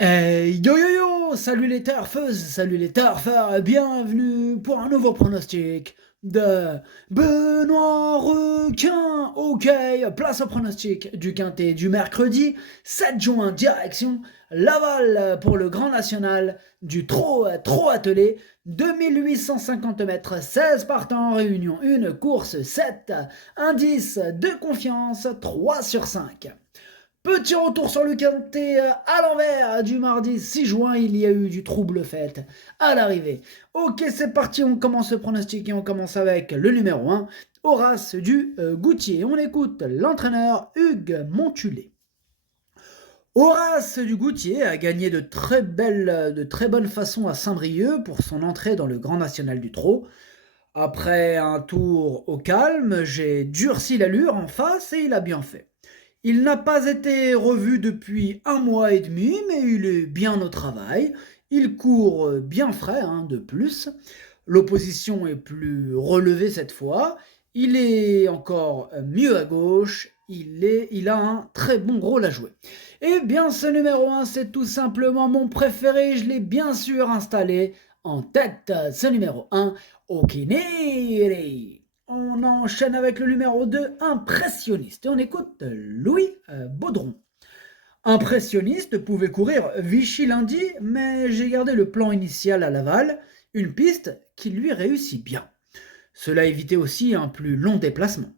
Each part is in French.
Yo yo yo, salut les turfeuses, salut les turfeurs, bienvenue pour un nouveau pronostic de Benoît Requin. Ok, place au pronostic du quintet du mercredi 7 juin, direction Laval pour le Grand National du trot attelé, 2850 mètres, 16 partants, réunion 1, course 7, indice de confiance 3 sur 5. Petit retour sur le quintet à l'envers du mardi 6 juin, il y a eu du trouble fait à l'arrivée. Ok, c'est parti, on commence le pronostic et on commence avec le numéro 1, Horace du Goutier. On écoute l'entraîneur Hugues Montulé. Horace du Goutier a gagné de très bonne façon à Saint-Brieuc pour son entrée dans le Grand National du Trot. Après un tour au calme, j'ai durci l'allure en face et il a bien fait. Il n'a pas été revu depuis 1 mois et demi, mais il est bien au travail. Il court bien frais, de plus. L'opposition est plus relevée cette fois. Il est encore mieux à gauche. Il a un très bon rôle à jouer. Eh bien, ce numéro 1, c'est tout simplement mon préféré. Je l'ai bien sûr installé en tête. Ce numéro 1, Okiniri. On enchaîne avec le numéro 2, Impressionniste. Et on écoute Louis Baudron. Impressionniste pouvait courir Vichy lundi, mais j'ai gardé le plan initial à Laval, une piste qui lui réussit bien. Cela évitait aussi un plus long déplacement.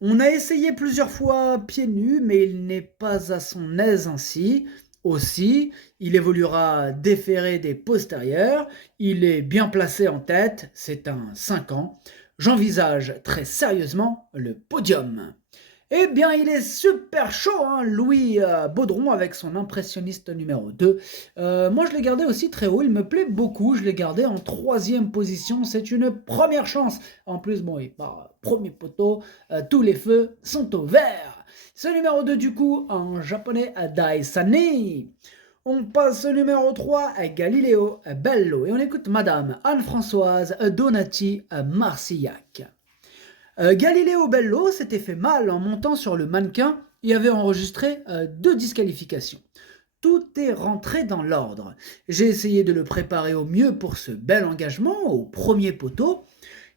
On a essayé plusieurs fois pieds nus, mais il n'est pas à son aise ainsi. Aussi, il évoluera déféré des postérieurs, il est bien placé en tête, c'est un 5 ans. J'envisage très sérieusement le podium. Eh bien, il est super chaud, Louis Baudron, avec son impressionniste numéro 2. Moi, je l'ai gardé aussi très haut, il me plaît beaucoup. Je l'ai gardé en troisième position. C'est une première chance. En plus, bon, il part premier poteau. Tous les feux sont au vert. Ce numéro 2, du coup, en japonais, Daisani. On passe au numéro 3 à Galileo Bello. Et on écoute Madame Anne-Françoise Donati Marcillac. Galileo Bello s'était fait mal en montant sur le mannequin et avait enregistré 2 disqualifications. Tout est rentré dans l'ordre. J'ai essayé de le préparer au mieux pour ce bel engagement au premier poteau.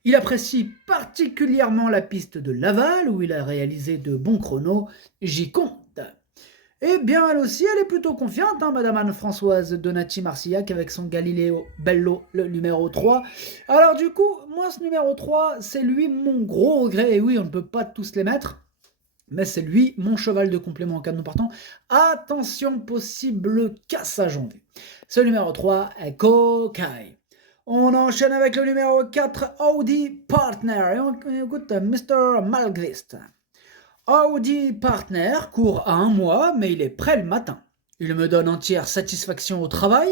Il apprécie particulièrement la piste de Laval où il a réalisé de bons chronos. J'y compte. Eh bien, elle aussi, elle est plutôt confiante, Madame Anne-Françoise Donati Marcillac avec son Galileo Bello, le numéro 3. Alors du coup, moi, ce numéro 3, c'est lui mon gros regret. Et oui, on ne peut pas tous les mettre, mais c'est lui mon cheval de complément en cas de non partant. Attention, possible cassage en vue. Ce numéro 3 est Kokai. On enchaîne avec le numéro 4, Audi Partner. Et on écoute Mr. Malgrist. Audi Partner court à 1 mois, mais il est prêt le matin. Il me donne entière satisfaction au travail,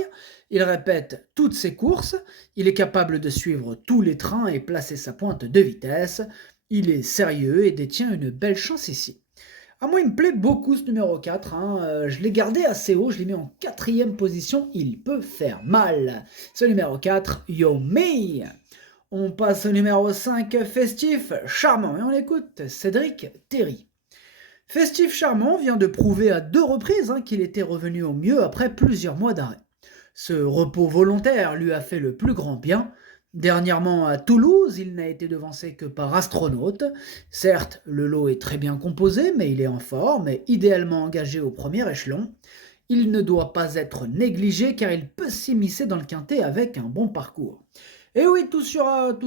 il répète toutes ses courses, il est capable de suivre tous les trains et placer sa pointe de vitesse, il est sérieux et détient une belle chance ici. À moi, il me plaît beaucoup ce numéro 4, je l'ai gardé assez haut, je l'ai mis en quatrième position, il peut faire mal. Ce numéro 4, Yo Me. On passe au numéro 5, Festif Charmant, et on écoute Cédric Terry. Festif Charmant vient de prouver à 2 reprises qu'il était revenu au mieux après plusieurs mois d'arrêt. Ce repos volontaire lui a fait le plus grand bien. Dernièrement à Toulouse, il n'a été devancé que par Astronaute. Certes, le lot est très bien composé, mais il est en forme et idéalement engagé au premier échelon. Il ne doit pas être négligé car il peut s'immiscer dans le quintet avec un bon parcours. Et oui, tout sera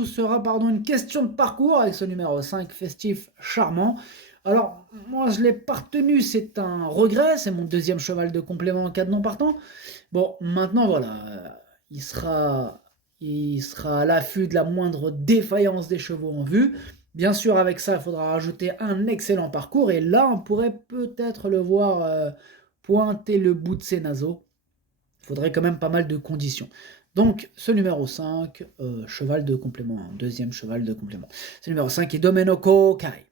une question de parcours avec ce numéro 5, Festif Charmant. Alors, moi, je l'ai pas retenu, c'est un regret, c'est mon deuxième cheval de complément en cas de non partant. Bon, maintenant, voilà, il sera à l'affût de la moindre défaillance des chevaux en vue. Bien sûr, avec ça, il faudra rajouter un excellent parcours, et là, on pourrait peut-être le voir pointer le bout de ses naseaux. Il faudrait quand même pas mal de conditions. Donc, ce numéro 5, cheval de complément, deuxième cheval de complément. Ce numéro 5 est Domenico Kai.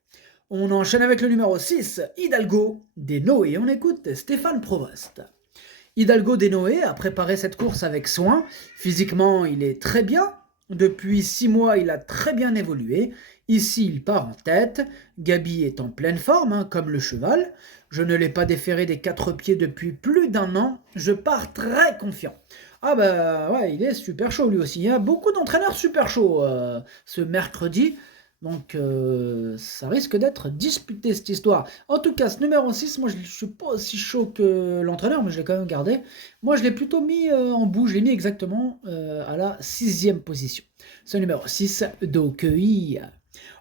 On enchaîne avec le numéro 6, Hidalgo des Noé. On écoute Stéphane Provost. Hidalgo des Noé a préparé cette course avec soin. Physiquement, il est très bien. Depuis 6 mois, il a très bien évolué. Ici, il part en tête. Gabi est en pleine forme, hein, comme le cheval. Je ne l'ai pas déféré des 4 pieds depuis plus d'1 an. Je pars très confiant. Ah bah ouais, il est super chaud lui aussi. Il y a beaucoup d'entraîneurs super chauds ce mercredi. Donc ça risque d'être disputé cette histoire. En tout cas, ce numéro 6, moi je ne suis pas aussi chaud que l'entraîneur, mais je l'ai quand même gardé. Moi je l'ai plutôt mis en bout, je l'ai mis exactement à la 6e position. Ce numéro 6, Dokei.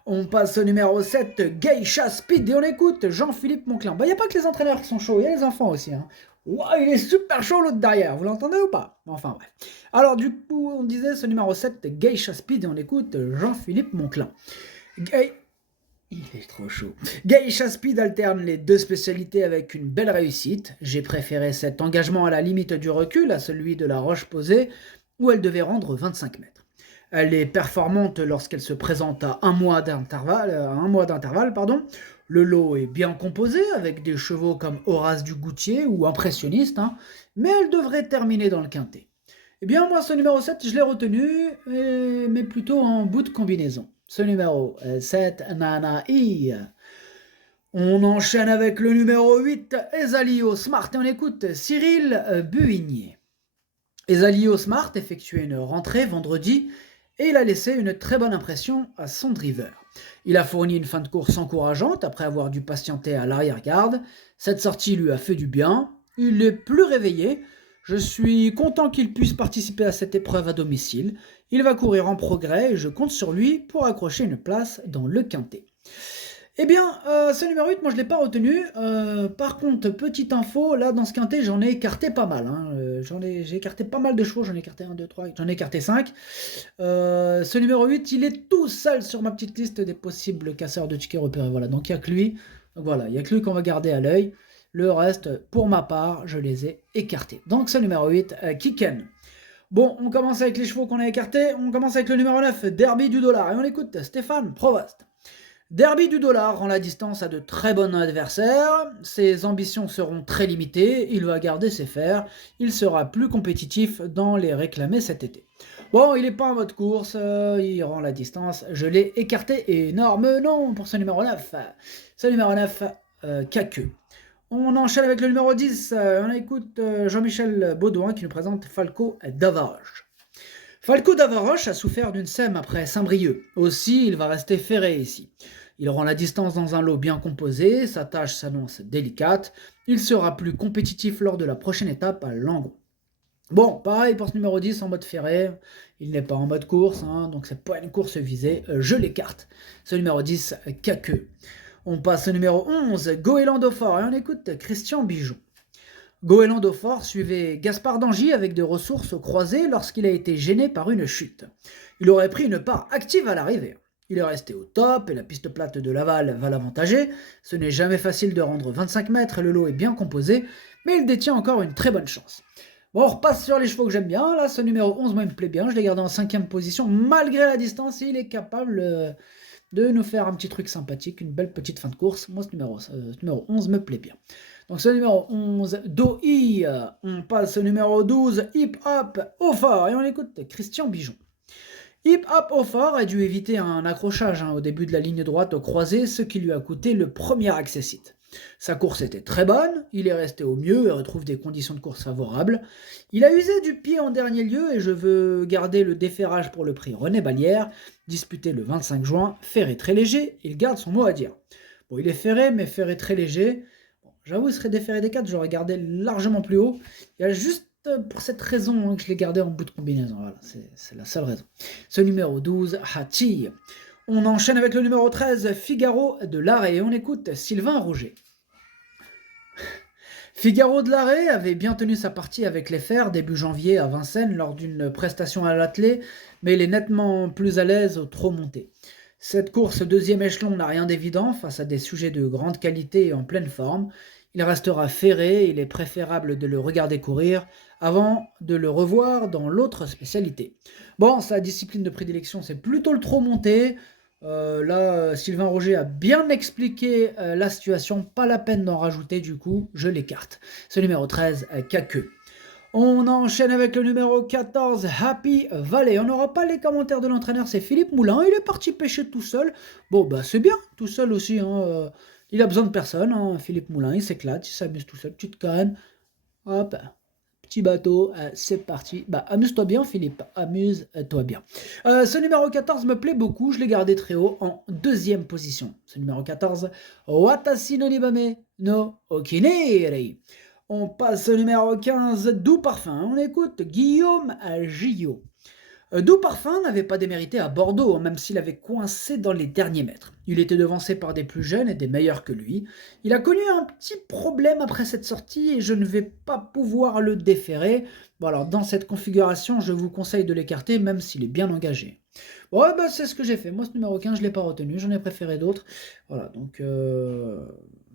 On passe au numéro 7, Geisha Speed, et on écoute Jean-Philippe Monclin. Bah, il n'y a pas que les entraîneurs qui sont chauds, il y a les enfants aussi. Hein. Ouah, il est super chaud l'autre derrière, vous l'entendez ou pas? Enfin bref. Alors du coup, on disait ce numéro 7, Geisha Speed, et on écoute Jean-Philippe Monclin. Il est trop chaud. Geisha Speed alterne les deux spécialités avec une belle réussite. J'ai préféré cet engagement à la limite du recul à celui de la roche posée, où elle devait rendre 25 mètres. Elle est performante lorsqu'elle se présente à un mois d'intervalle, pardon. Le lot est bien composé avec des chevaux comme Horace du Goutier ou Impressionniste, hein, mais elle devrait terminer dans le quintet. Eh bien, moi, ce numéro 7, je l'ai retenu, mais plutôt en bout de combinaison. Ce numéro 7, Nanaï. On enchaîne avec le numéro 8, Esalio Smart, et on écoute Cyril Buigné. Esalio Smart effectuait une rentrée vendredi et il a laissé une très bonne impression à son driver. Il a fourni une fin de course encourageante après avoir dû patienter à l'arrière-garde. Cette sortie lui a fait du bien. Il est plus réveillé. Je suis content qu'il puisse participer à cette épreuve à domicile. Il va courir en progrès et je compte sur lui pour accrocher une place dans le quintet. Eh bien, ce numéro 8, moi je ne l'ai pas retenu. Par contre, petite info, là dans ce quintet, j'en ai écarté pas mal. Hein. J'ai écarté pas mal de chevaux, j'en ai écarté 1, 2, 3, j'en ai écarté 5. Ce numéro 8, il est tout seul sur ma petite liste des possibles casseurs de tickets repérés. Voilà, donc il n'y a que lui. Donc voilà, il n'y a que lui qu'on va garder à l'œil. Le reste, pour ma part, je les ai écartés. Donc ce numéro 8, Kiken. Bon, on commence avec les chevaux qu'on a écartés. On commence avec le numéro 9, Derby du Dollar. Et on écoute Stéphane Provost. Derby du Dollar rend la distance à de très bons adversaires, ses ambitions seront très limitées, il va garder ses fers, il sera plus compétitif dans les réclamés cet été. Bon, il n'est pas en mode course, il rend la distance, je l'ai écarté, énorme non pour ce numéro 9. Ce numéro 9, Caqueux. On enchaîne avec le numéro 10, on écoute Jean-Michel Baudouin qui nous présente Falco d'Avaroche. Falco d'Avaroche a souffert d'une sème après Saint-Brieuc, aussi il va rester ferré ici. Il rend la distance dans un lot bien composé, sa tâche s'annonce délicate, il sera plus compétitif lors de la prochaine étape à Langon. Bon, pareil pour ce numéro 10 en mode ferré, il n'est pas en mode course, hein, donc c'est pas une course visée, je l'écarte. Ce numéro 10, Caqueux. On passe au numéro 11, Goéland Dauphin, et on écoute Christian Bijon. Goéland Dauphin suivait Gaspard d'Angy avec des ressources croisées lorsqu'il a été gêné par une chute. Il aurait pris une part active à l'arrivée. Il est resté au top et la piste plate de Laval va l'avantager. Ce n'est jamais facile de rendre 25 mètres, le lot est bien composé, mais il détient encore une très bonne chance. Bon, on repasse sur les chevaux que j'aime bien. Là, ce numéro 11, moi, il me plaît bien. Je l'ai gardé en 5e position. Malgré la distance, il est capable de nous faire un petit truc sympathique, une belle petite fin de course. Moi, ce numéro 11 me plaît bien. Donc, ce numéro 11, Doi. On passe au numéro 12, Hip Hop au fort. Et on écoute Christian Bijon. Hip Hop au fort a dû éviter un accrochage au début de la ligne droite au croisé, ce qui lui a coûté le premier accessite. Sa course était très bonne, il est resté au mieux et retrouve des conditions de course favorables. Il a usé du pied en dernier lieu et je veux garder le déferrage pour le prix René Ballière, disputé le 25 juin, ferré très léger, il garde son mot à dire. Bon, il est ferré, mais ferré très léger. Bon, j'avoue, il serait déferré des 4, j'aurais gardé largement plus haut. Il y a juste pour cette raison que je l'ai gardé en bout de combinaison. Voilà, c'est la seule raison. Ce numéro 12, Hachi. On enchaîne avec le numéro 13, Figaro de l'Arrêt, et on écoute Sylvain Rouget. Figaro de l'Arrêt avait bien tenu sa partie avec les fers début janvier à Vincennes lors d'une prestation à l'attelé, mais il est nettement plus à l'aise au trot monté. Cette course deuxième échelon n'a rien d'évident face à des sujets de grande qualité et en pleine forme. Il restera ferré, il est préférable de le regarder courir avant de le revoir dans l'autre spécialité. Bon, sa discipline de prédilection, c'est plutôt le trot monté. Là, Sylvain Rouget a bien expliqué la situation, pas la peine d'en rajouter, du coup, je l'écarte. Ce numéro 13, Caqueux. On enchaîne avec le numéro 14, Happy Valley. On n'aura pas les commentaires de l'entraîneur, c'est Philippe Moulin. Il est parti pêcher tout seul. Bon, bah c'est bien, tout seul aussi. Hein. Il a besoin de personne, hein. Philippe Moulin, il s'éclate, il s'amuse tout seul. Petite canne, hop, petit bateau, c'est parti. Bah, amuse-toi bien, Philippe, amuse-toi bien. Ce numéro 14 me plaît beaucoup, je l'ai gardé très haut en deuxième position. Ce numéro 14, Watashi no Nibame no Okineri. On passe au numéro 15, Doux Parfum. On écoute Guillaume Gillot. Doux Parfum n'avait pas démérité à Bordeaux, même s'il avait coincé dans les derniers mètres. Il était devancé par des plus jeunes et des meilleurs que lui. Il a connu un petit problème après cette sortie et je ne vais pas pouvoir le déférer. Bon alors dans cette configuration, je vous conseille de l'écarter même s'il est bien engagé. Ouais bah c'est ce que j'ai fait. Moi ce numéro 15 je ne l'ai pas retenu, j'en ai préféré d'autres. Voilà donc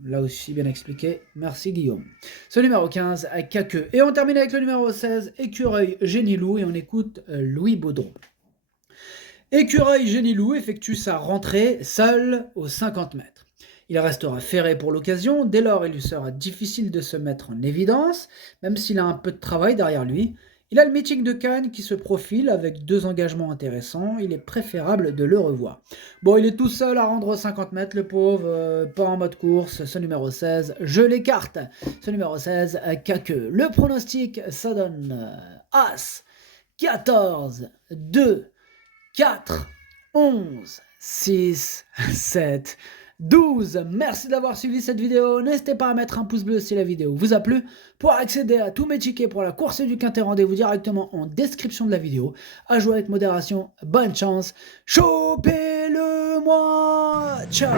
là aussi bien expliqué. Merci Guillaume. Ce numéro 15 à Caqueux. Et on termine avec le numéro 16, Écureuil Génilou, et on écoute Louis Baudron. Écureuil Génilou effectue sa rentrée seul aux 50 mètres. Il restera ferré pour l'occasion, dès lors il lui sera difficile de se mettre en évidence, même s'il a un peu de travail derrière lui. Il a le meeting de Cannes qui se profile avec 2 engagements intéressants, il est préférable de le revoir. Bon, il est tout seul à rendre 50 mètres, le pauvre, pas en mode course, ce numéro 16, je l'écarte. Ce numéro 16, Caqueux. Le pronostic, ça donne As, 14, 2, 4, 11, 6, 7, 12. Merci d'avoir suivi cette vidéo. N'hésitez pas à mettre un pouce bleu si la vidéo vous a plu. Pour accéder à tous mes tickets pour la course du Quintet, rendez-vous directement en description de la vidéo. À jouer avec modération. Bonne chance. Chopez-le-moi. Ciao.